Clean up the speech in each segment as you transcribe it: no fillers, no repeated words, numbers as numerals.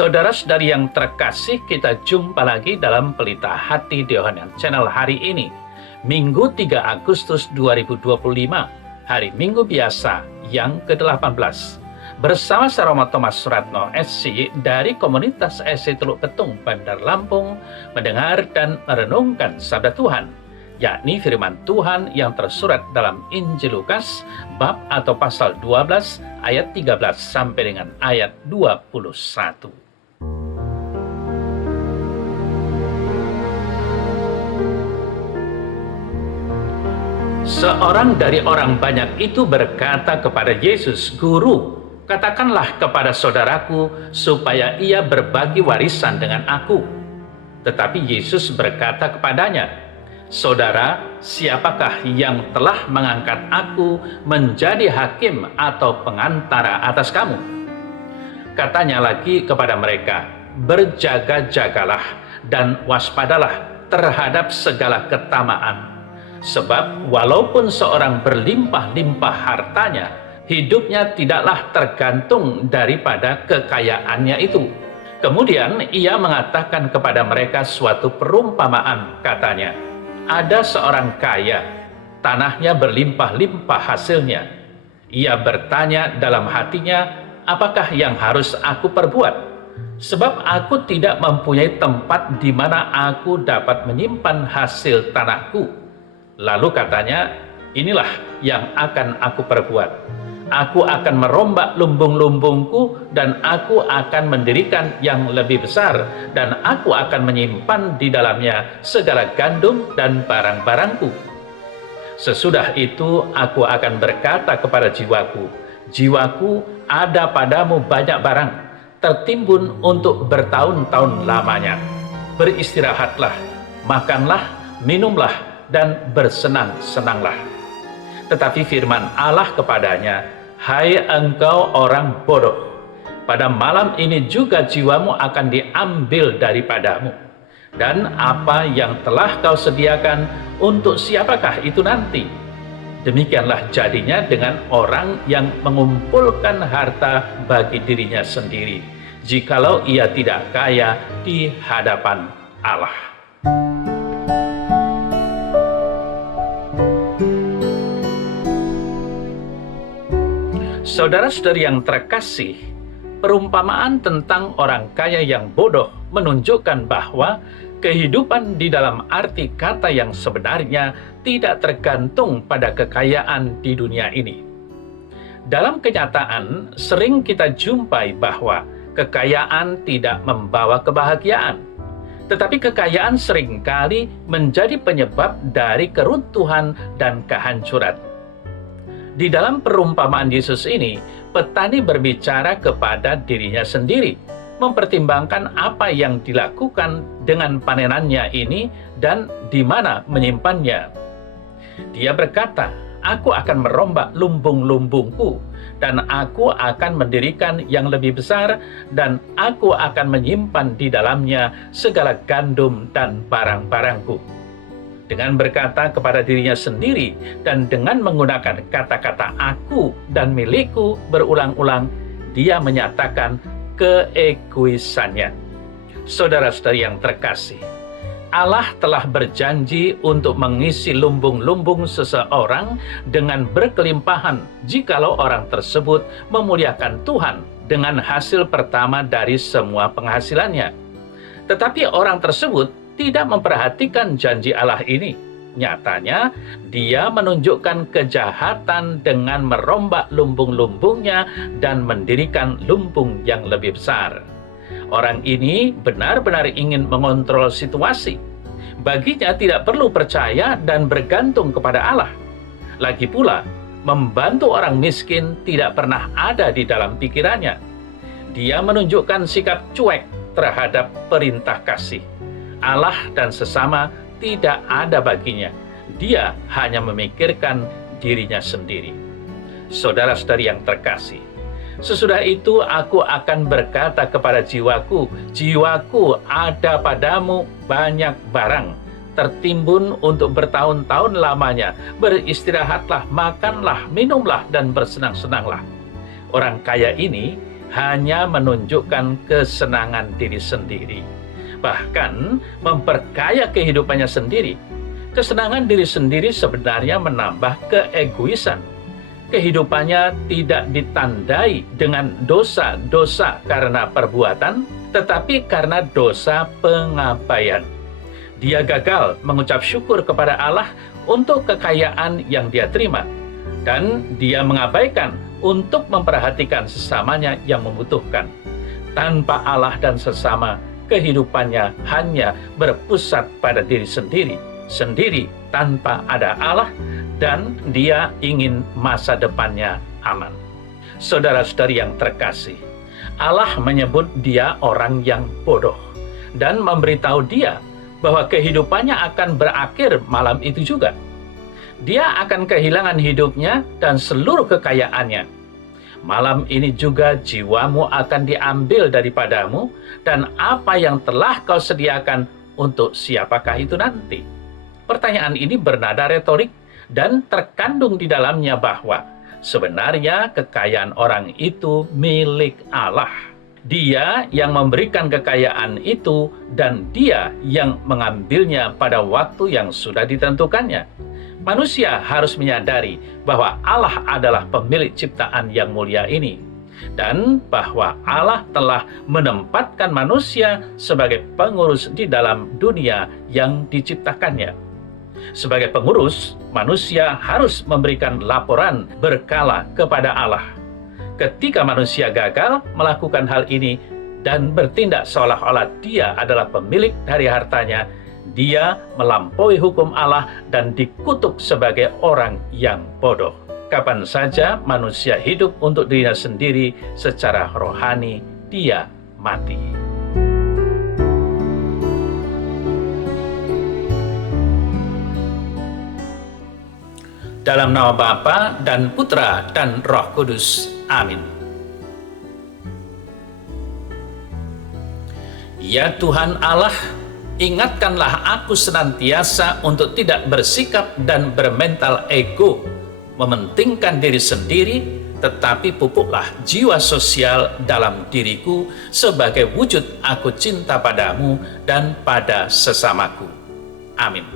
Saudara-saudari yang terkasih, kita jumpa lagi dalam Pelita Hati di Yohanan Channel hari ini, Minggu 3 Agustus 2025, hari Minggu biasa yang ke-18. Bersama saya Romo Thomas Suratno SC dari komunitas SC Teluk Betung, Bandar Lampung, mendengar dan merenungkan sabda Tuhan, yakni firman Tuhan yang tersurat dalam Injil Lukas, bab atau pasal 12, ayat 13 sampai dengan ayat 21. Seorang dari orang banyak itu berkata kepada Yesus, "Guru, katakanlah kepada saudaraku supaya ia berbagi warisan dengan aku." Tetapi Yesus berkata kepadanya, "Saudara, siapakah yang telah mengangkat aku menjadi hakim atau pengantara atas kamu?" Katanya lagi kepada mereka, "Berjaga-jagalah dan waspadalah terhadap segala ketamaan. Sebab walaupun seorang berlimpah-limpah hartanya, hidupnya tidaklah tergantung daripada kekayaannya itu." Kemudian ia mengatakan kepada mereka suatu perumpamaan, katanya, "Ada seorang kaya, tanahnya berlimpah-limpah hasilnya. Ia bertanya dalam hatinya, 'Apakah yang harus aku perbuat? Sebab aku tidak mempunyai tempat di mana aku dapat menyimpan hasil tanahku.' Lalu katanya, 'Inilah yang akan aku perbuat. Aku akan merombak lumbung-lumbungku dan aku akan mendirikan yang lebih besar, dan aku akan menyimpan di dalamnya segala gandum dan barang-barangku. Sesudah itu aku akan berkata kepada jiwaku, jiwaku, ada padamu banyak barang, tertimbun untuk bertahun-tahun lamanya. Beristirahatlah, makanlah, minumlah, dan bersenang-senanglah.' Tetapi firman Allah kepadanya, 'Hai engkau orang bodoh, pada malam ini juga jiwamu akan diambil daripadamu. Dan apa yang telah kau sediakan, untuk siapakah itu nanti?' Demikianlah jadinya dengan orang yang mengumpulkan harta bagi dirinya sendiri, jikalau ia tidak kaya di hadapan Allah." Saudara-saudari yang terkasih, perumpamaan tentang orang kaya yang bodoh menunjukkan bahwa kehidupan di dalam arti kata yang sebenarnya tidak tergantung pada kekayaan di dunia ini. Dalam kenyataan, sering kita jumpai bahwa kekayaan tidak membawa kebahagiaan, tetapi kekayaan seringkali menjadi penyebab dari keruntuhan dan kehancuran. Di dalam perumpamaan Yesus ini, petani berbicara kepada dirinya sendiri, mempertimbangkan apa yang dilakukan dengan panenannya ini dan di mana menyimpannya. Dia berkata, "Aku akan merombak lumbung-lumbungku, dan aku akan mendirikan yang lebih besar, dan aku akan menyimpan di dalamnya segala gandum dan barang-barangku." Dengan berkata kepada dirinya sendiri dan dengan menggunakan kata-kata "aku" dan "milikku" berulang-ulang, dia menyatakan keegoisannya. Saudara-saudari yang terkasih, Allah telah berjanji untuk mengisi lumbung-lumbung seseorang dengan berkelimpahan jikalau orang tersebut memuliakan Tuhan dengan hasil pertama dari semua penghasilannya. Tetapi orang tersebut tidak memperhatikan janji Allah ini. Nyatanya, dia menunjukkan kejahatan dengan merombak lumbung-lumbungnya dan mendirikan lumbung yang lebih besar. Orang ini benar-benar ingin mengontrol situasi. Baginya tidak perlu percaya dan bergantung kepada Allah. Lagi pula, membantu orang miskin tidak pernah ada di dalam pikirannya. Dia menunjukkan sikap cuek terhadap perintah kasih. Allah dan sesama tidak ada baginya. Dia hanya memikirkan dirinya sendiri. Saudara-saudari yang terkasih, sesudah itu aku akan berkata kepada jiwaku, jiwaku, ada padamu banyak barang, tertimbun untuk bertahun-tahun lamanya. Beristirahatlah, makanlah, minumlah, dan bersenang-senanglah. Orang kaya ini hanya menunjukkan kesenangan diri sendiri, bahkan memperkaya kehidupannya sendiri. Kesenangan diri sendiri sebenarnya menambah keegoisan. Kehidupannya tidak ditandai dengan dosa-dosa karena perbuatan, tetapi karena dosa pengabaian. Dia gagal mengucap syukur kepada Allah untuk kekayaan yang dia terima, dan dia mengabaikan untuk memperhatikan sesamanya yang membutuhkan. Tanpa Allah dan sesama, kehidupannya hanya berpusat pada diri sendiri tanpa ada Allah, dan dia ingin masa depannya aman. Saudara-saudari yang terkasih, Allah menyebut dia orang yang bodoh dan memberitahu dia bahwa kehidupannya akan berakhir malam itu juga. Dia akan kehilangan hidupnya dan seluruh kekayaannya. Malam ini juga jiwamu akan diambil daripadamu, dan apa yang telah kau sediakan untuk siapakah itu nanti? Pertanyaan ini bernada retorik dan terkandung di dalamnya bahwa sebenarnya kekayaan orang itu milik Allah. Dia yang memberikan kekayaan itu dan dia yang mengambilnya pada waktu yang sudah ditentukannya. Manusia harus menyadari bahwa Allah adalah pemilik ciptaan yang mulia ini, dan bahwa Allah telah menempatkan manusia sebagai pengurus di dalam dunia yang diciptakannya. Sebagai pengurus, manusia harus memberikan laporan berkala kepada Allah. Ketika manusia gagal melakukan hal ini dan bertindak seolah-olah dia adalah pemilik dari hartanya, dia melampaui hukum Allah dan dikutuk sebagai orang yang bodoh. Kapan saja manusia hidup untuk dirinya sendiri secara rohani, dia mati. Dalam nama Bapa dan Putra dan Roh Kudus. Amin. Ya Tuhan Allah, ingatkanlah aku senantiasa untuk tidak bersikap dan bermental ego, mementingkan diri sendiri, tetapi pupuklah jiwa sosial dalam diriku sebagai wujud aku cinta padamu dan pada sesamaku. Amin.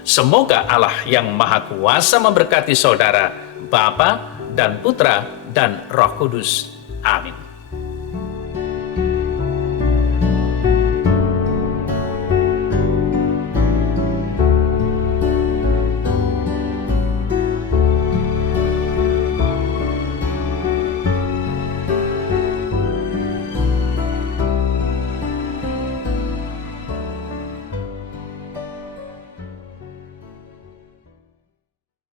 Semoga Allah yang Maha Kuasa memberkati saudara, Bapa dan Putra dan Roh Kudus. Amin.